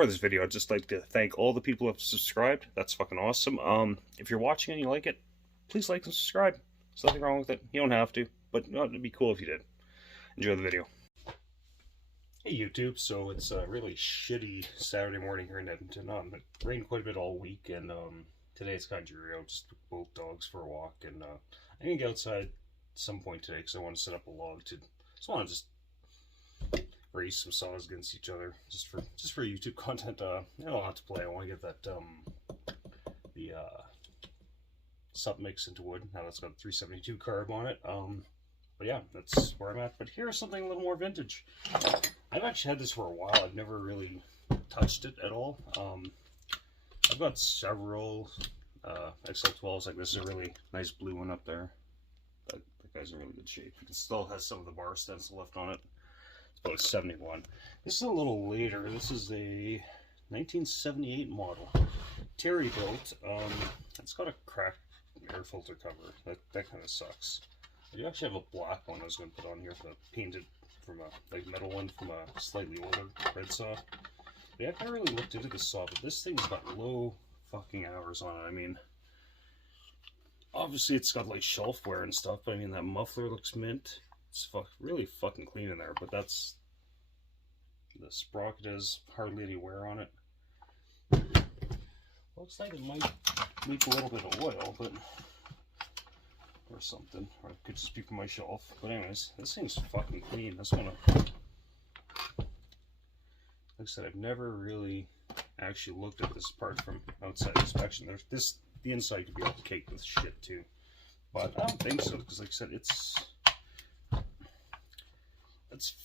before this video, I'd just like to thank all the people who have subscribed. That's fucking awesome. If you're watching and you like it, please like and subscribe. There's nothing wrong with it. You don't have to, but it'd be cool if you did. Enjoy the video. Hey YouTube, so it's a really shitty Saturday morning here in Edmonton. It rained quite a bit all week, and today it's kind of dreary. I just took both dogs for a walk, and I'm gonna get outside at some point today because I want to set up a log to just race some saws against each other, just for YouTube content. I don't have to play. I want to get that the sup mix into wood. Now that's got 372 carb on it. But yeah, that's where I'm at. But here's something a little more vintage. I've actually had this for a while. I've never really touched it at all. I've got several xl-12s. Like this is a really nice blue one up there. That guy's in really good shape. It still has some of the bar stencil left on it. It's about a 71. This is a little later. This is a 1978 model. Terry built. It's got a cracked air filter cover. That kind of sucks. I do actually have a black one I was going to put on here, painted from a metal one from a slightly older red saw. But yeah, I haven't really looked into this saw, but this thing's got low fucking hours on it. I mean, obviously it's got like shelf wear and stuff, but I mean that muffler looks mint. It's really fucking clean in there, but that's the sprocket has hardly any wear on it. Looks like it might leak a little bit of oil, but or something, or it could just be from my shelf. But anyways, this thing's fucking clean. That's one of, like I said, I've never really actually looked at this part from outside inspection. The inside could be all caked with shit too, but I don't think so, because like I said, it's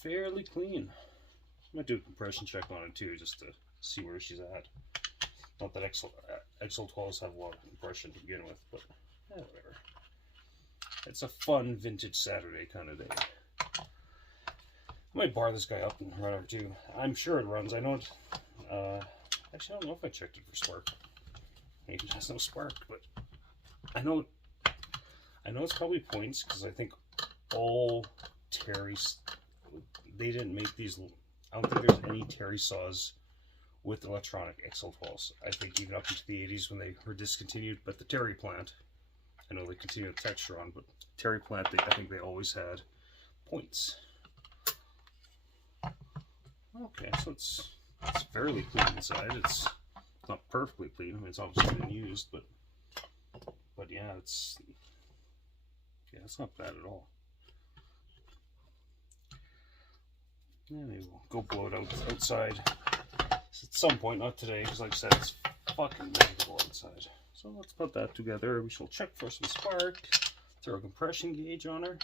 fairly clean. I might do a compression check on it too, just to see where she's at. Not that xl-12s have a lot of compression to begin with, but whatever. It's a fun vintage Saturday kind of day. I might bar this guy up and run over too. I'm sure it runs. I know it. Actually, I don't know if I checked it for spark. Maybe it has no spark, but I know it's probably points, because I think all Terry's, they didn't make these. I don't think there's any Terry saws with electronic xl-12s. I think even up into the 80s when they were discontinued, but the Terry plant, I know they continue the texture on, but Terry plant, I think they always had points. Okay, so it's fairly clean inside. It's not perfectly clean. I mean, it's obviously been used, but yeah, it's not bad at all. Yeah, maybe we'll go blow it outside at some point, not today, because like I said, it's fucking miserable outside. So let's put that together. We shall check for some spark. Throw a compression gauge on her.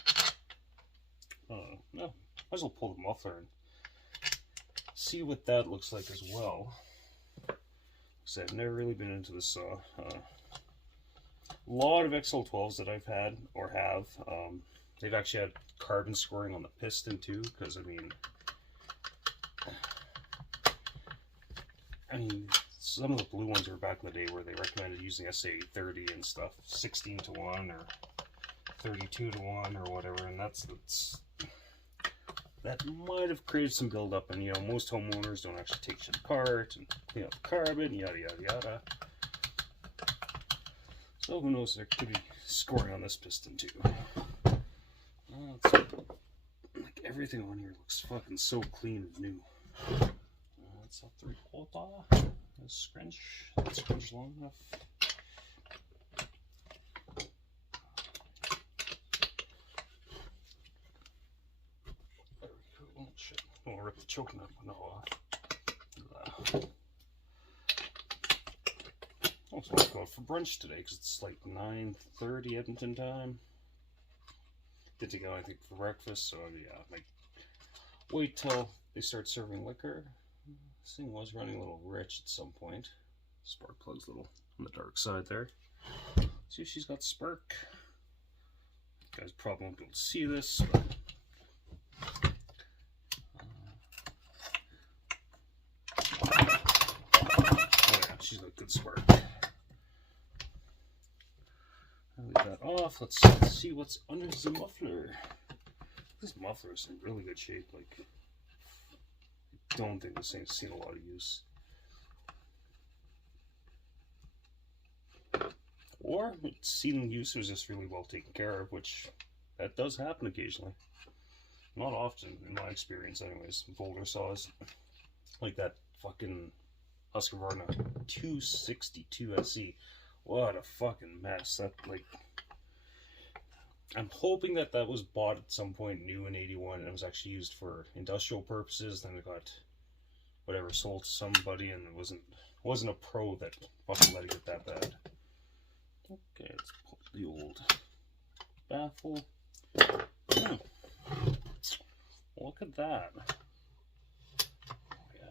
No, might as well pull the muffler and see what that looks like as well. So I've never really been into this saw. A lot of xl-12s that I've had or have, they've actually had carbon scoring on the piston too, because I mean, some of the blue ones were back in the day where they recommended using SA30 and stuff, 16 to 1 or 32 to 1 or whatever, and that might have created some buildup. And you know, most homeowners don't actually take shit apart and clean up the carbon, yada yada yada. So who knows, there could be scoring on this piston too. Like everything on here looks fucking so clean and new. That's a 3/4. Scrunch. That's scrunch long enough. There we go. Oh shit. I'll rip the choking up off. I was going to go out for brunch today because it's like 9:30 Edmonton time. Didn't go anything for breakfast, so yeah, like wait till they start serving liquor. This thing was running a little rich at some point. Spark plug's a little on the dark side there. See if she's got spark. You guys probably won't be able to see this, but oh yeah, she's got good spark. I'll leave that off. Let's see what's under the muffler. This muffler is in really good shape. Like, I don't think this thing's seen a lot of use. Or it's seen use, was just really well taken care of, which that does happen occasionally. Not often, in my experience, anyways. Boulder saws like that fucking Husqvarna 262 SE. What a fucking mess! That, like, I'm hoping that that was bought at some point new in '81 and it was actually used for industrial purposes. Then it got whatever sold to somebody and it wasn't a pro that fucking let it get that bad. Okay, let's pull the old baffle. Yeah. Look at that. Oh yeah,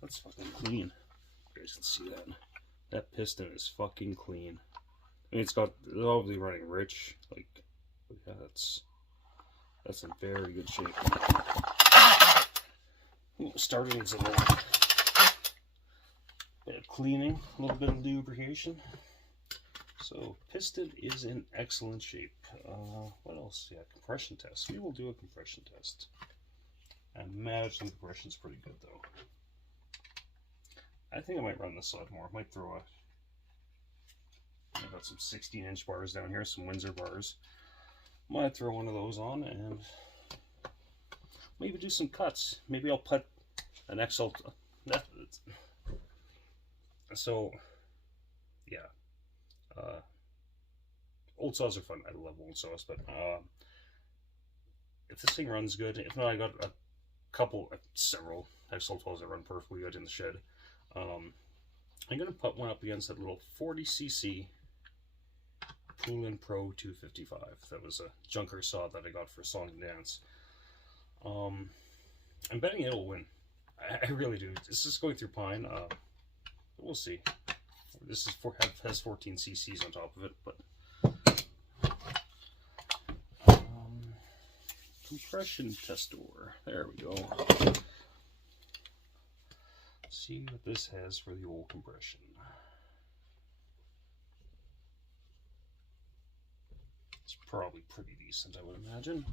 that's fucking clean. You guys can see that. That piston is fucking clean. I mean, it's obviously running rich. Like, yeah, that's in very good shape. Starter needs a little bit of cleaning, a little bit of lubrication. So, piston is in excellent shape. What else? Yeah, compression test. We will do a compression test. I imagine the compression's pretty good, though. I think I might run this side more. I might throw I've got some 16-inch bars down here, some Windsor bars. Might throw one of those on and maybe do some cuts. Maybe I'll put an XL. So, yeah. Old saws are fun. I love old saws, but if this thing runs good, if not, I got several xl-12s that run perfectly good in the shed. I'm gonna put one up against that little 40cc Poolin Pro 255. That was a junker saw that I got for Song and Dance. I'm betting it'll win. I really do. This is going through pine. We'll see. This is has 14 cc's on top of it, but compression tester. There we go. See what this has for the old compression. It's probably pretty decent, I would imagine.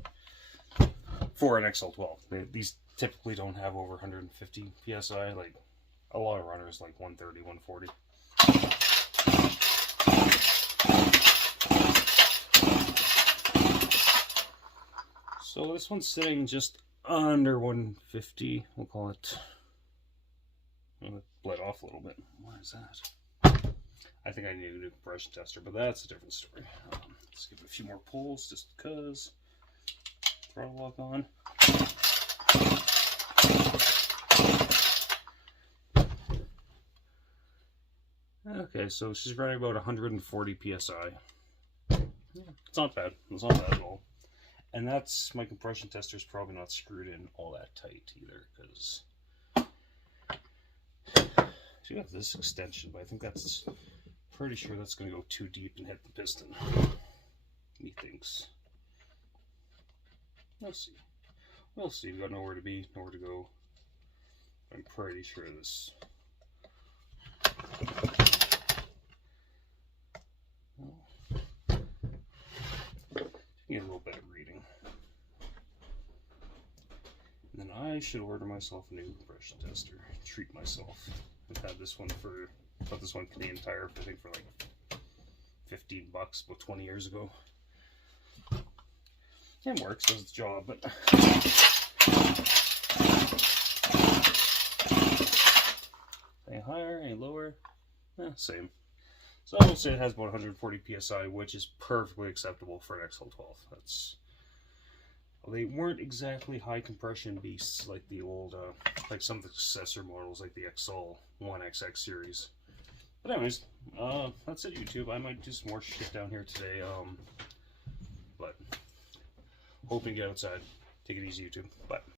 For an XL-12. These typically don't have over 150 psi. Like, a lot of runners like 130, 140. So this one's sitting just under 150. We'll call it. It bled off a little bit. Why is that? I think I need a new compression tester, but that's a different story. Let's give it a few more pulls just because. Throttle lock on. Okay, so she's running about 140 psi. It's not bad. It's not bad at all. And that's, my compression tester's probably not screwed in all that tight either, because I do have this extension, but I think that's pretty sure that's going to go too deep and hit the piston. Methinks. We'll see. We'll see. We've got nowhere to be, nowhere to go. I'm pretty sure this. Get a little bit of reading. And then I should order myself a new compression tester. Treat myself. I've had this one bought this one Canadian Tire, I think for like $15 about 20 years ago. It works, does its job, but any higher, any lower, same. So I will say it has about 140 psi, which is perfectly acceptable for an XL-12. Well, they weren't exactly high compression beasts like the old, like some of the successor models, like the XL-1XX series. But anyways, that's it, YouTube. I might do some more shit down here today. But hoping to get outside. Take it easy, YouTube. Bye.